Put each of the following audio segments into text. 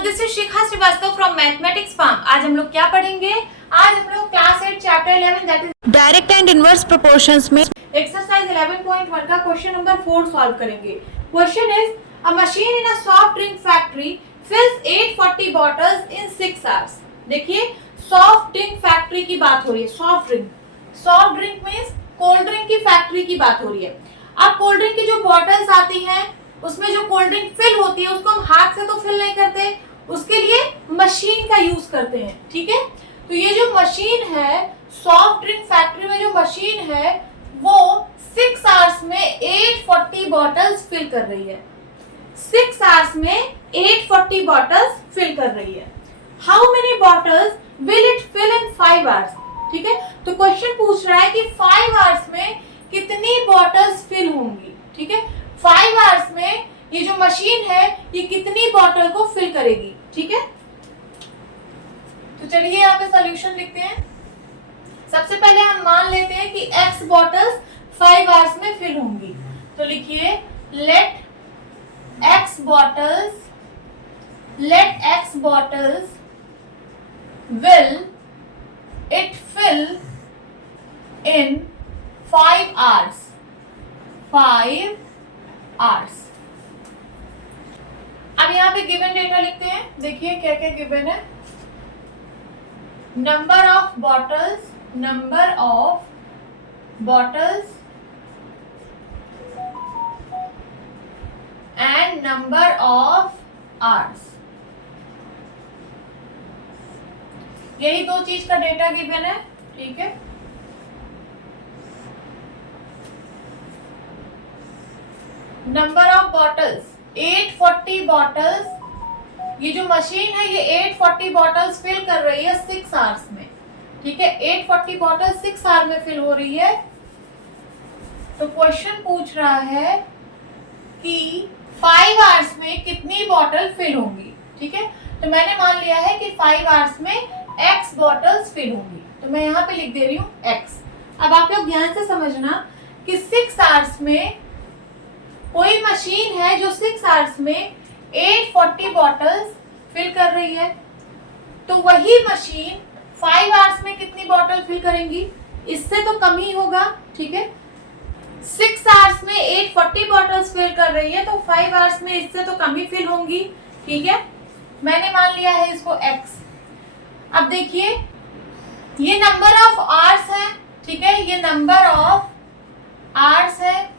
Everyone, this is Shikha Srivastava from mathematics farm. आज हम लोग क्या पढ़ेंगे? आज हम लोग class 8 chapter 11 that is direct and inverse proportions में एक्सरसाइज 11.1 का क्वेश्चन नंबर 4 सॉल्व करेंगे। Question is a machine in a soft drink factory fills 840 bottles in 6 hours. देखिए, सॉफ्ट ड्रिंक फैक्ट्री की बात हो रही है। Soft drink means cold drink की फैक्ट्री की बात हो रही है। अब कोल्ड ड्रिंक की जो बॉटल्स आती हैं उसमें जो कोल्ड ड्रिंक फिल होती है उसको हम हाथ से तो फिल नहीं करते, उसके लिए मशीन का यूज करते हैं। ठीक है, तो ये जो मशीन है सॉफ्ट ड्रिंक फैक्ट्री में, जो मशीन है वो 6 आवर्स में 840 बॉटल्स फिल कर रही है। 6 आवर्स में 840 बॉटल्स फिल कर रही है। How many bottles will it fill in 5 hours? ठीक है, तो क्वेश्चन पूछ रहा है कि 5 आवर्स में कितनी बॉटल्स फिल होंगी। ठीक है, 5 आवर्स में ये जो मशीन है ये कितनी बॉटल को फिल करेगी। ठीक है, तो चलिए यहाँ पे सॉल्यूशन लिखते हैं। सबसे पहले हम मान लेते हैं कि x बॉटल्स 5 आवर्स में फिल होंगी। तो लिखिए late x bottles will it fill in 5 hours. 5 hours. अब यहाँ पे गिवन डेटा लिखते हैं। देखिए क्या क्या गिवन है। Number of bottles and number of hours, यही दो चीज का डेटा गिवन है। ठीक है, नंबर ऑफ बॉटल्स 840 बॉटल्स, ये जो मशीन है ये 840 बॉटल्स फिल कर रही है 6 आवर्स में। ठीक है, 840 बॉटल्स 6 आवर में फिल हो रही है। तो क्वेश्चन पूछ रहा है कि 5 आवर्स में कितनी बॉटल फिल होंगी। ठीक है, तो मैंने मान लिया है कि 5 आवर्स में x बॉटल्स फिल होंगी, तो मैं यहाँ पे लिख दे रही हूँ x। अब आप लोग ध्यान से समझना कि 6 आवर्स में कोई मशीन है जो 6 आवर्स में 840 बॉटल्स फिल कर रही है, तो वही मशीन 5 आवर्स में कितनी बॉटल फिल करेंगी? इससे तो कम ही होगा। ठीक है, 6 आवर्स में 840 बॉटल्स फिल कर रही है, तो 5 आवर्स में इससे तो कम ही फिल होंगी। ठीक है, मैंने मान लिया है इसको x। अब देखिए ये नंबर ऑफ आवर्स है। ठीक है, ये नंबर ऑफ आवर्स है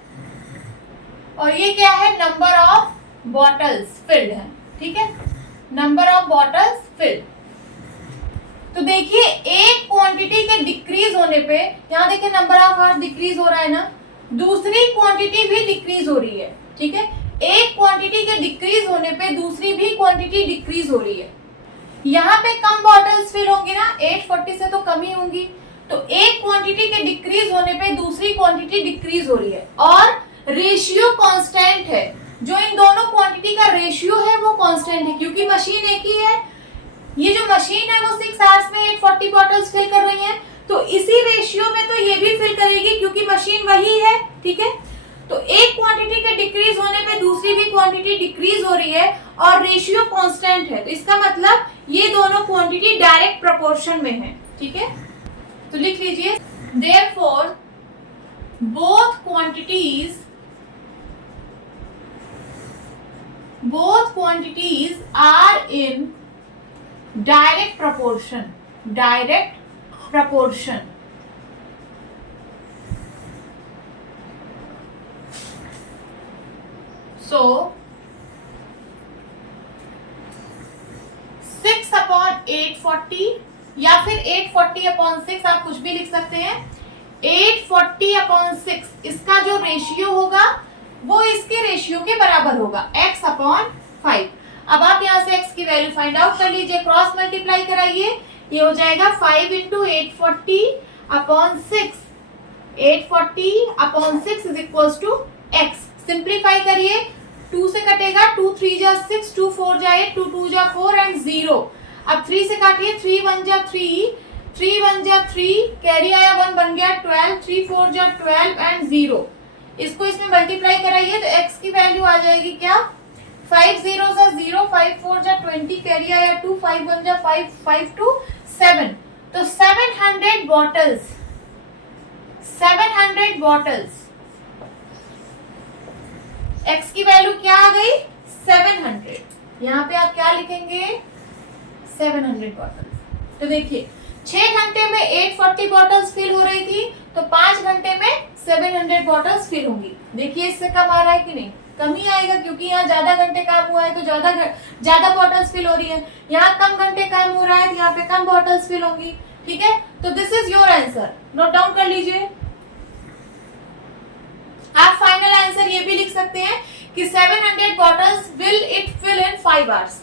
और ये क्या है? नंबर ऑफ बॉटल्स फिल्ड है। ठीक है, नंबर ऑफ बॉटल्स फिल्ड। तो देखिए एक क्वांटिटी के डिक्रीज होने पे, यहाँ देखिए नंबर ऑफ आवर्स डिक्रीज हो रहा है ना, दूसरी क्वांटिटी भी डिक्रीज हो रही है। ठीक है, एक क्वांटिटी के डिक्रीज होने पे दूसरी भी क्वांटिटी डिक्रीज हो रही है। यहाँ पे कम बॉटल्स फिल होंगी ना, 840 से तो कम ही होंगी, तो एक क्वांटिटी के डिक्रीज होने पे दूसरी क्वांटिटी डिक्रीज हो रही है और रेशियो कांस्टेंट है। जो इन दोनों क्वांटिटी का रेशियो है वो कांस्टेंट है, क्योंकि मशीन एक ही है। ये जो मशीन है वो 6 आवर्स में 840 बॉटल्स फिल कर रही है, तो इसी रेशियो में तो ये भी फिल करेगी क्योंकि मशीन वही है। ठीक है, तो एक क्वांटिटी के डिक्रीज होने पे दूसरी भी क्वांटिटी डिक्रीज हो रही है और रेशियो कांस्टेंट है, तो इसका मतलब ये दोनों क्वांटिटी डायरेक्ट प्रोपोर्शन में है। ठीक है, तो लिख लीजिए therefore both quantities are in direct proportion. So 6/840 या फिर 840/6, आप कुछ भी लिख सकते हैं। 840/6 इसका जो रेशियो होगा वो इसके रेशियो के बराबर होगा, x/5। अब आप यहाँ से x की वैल्यू फाइंड आउट कर लीजिए, क्रॉस मल्टीप्लाई कराइए, ये हो जाएगा 5 × 840/6। 840/6 is equals to x। Simplify करिए, 2 से कटेगा, 2 3 जा 6, 2 4 जा 8, 2 2 जा 4 एंड 0। अब 3 से काटिए, 3 1 जा 3, 3 1 जा 3, कैरी आया 1 बन गया 12, 3 4 जा 12 एंड 0। इसको इसमें मल्टीप्लाई कराइए तो x की वैल्यू आ जाएगी क्या? 5 0 सा 0, 5 4 जा 20 कैरी आया 2, 5 1 जा 5, 5 2 7, तो 700 बॉटल्स, 700 बॉटल्स, x की वैल्यू क्या आ गई 700, यहाँ पे आप क्या लिखेंगे 700 बॉटल्स। तो देखिए 6 घंटे में 840 बॉटल्स फिल हो रही थी, तो 5 घंटे में 700 बॉटल्स फिल होंगी। देखिए इससे कम आ रहा है कि नहीं, कम ही आएगा क्योंकि यहाँ ज्यादा घंटे काम हुआ है तो ज्यादा बॉटल्स फिल हो रही है, यहाँ कम घंटे काम हो रहा है तो यहाँ पे कम बॉटल्स फिल होंगी। ठीक है, तो this is your answer, note down कर लीजिए। आप फाइनल आंसर ये भी लिख सकते हैं कि 700 bottles will it fill in 5 hours.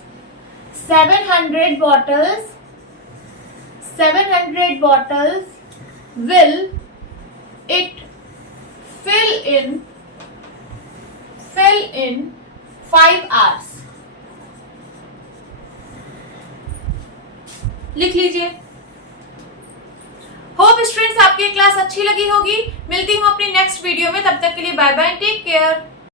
700 bottles will it fill in 5 hours। लिख लीजिए। होप स्टूडेंट्स आपकी क्लास अच्छी लगी होगी। मिलती हूँ अपनी नेक्स्ट वीडियो में, तब तक के लिए बाय बाय, टेक केयर।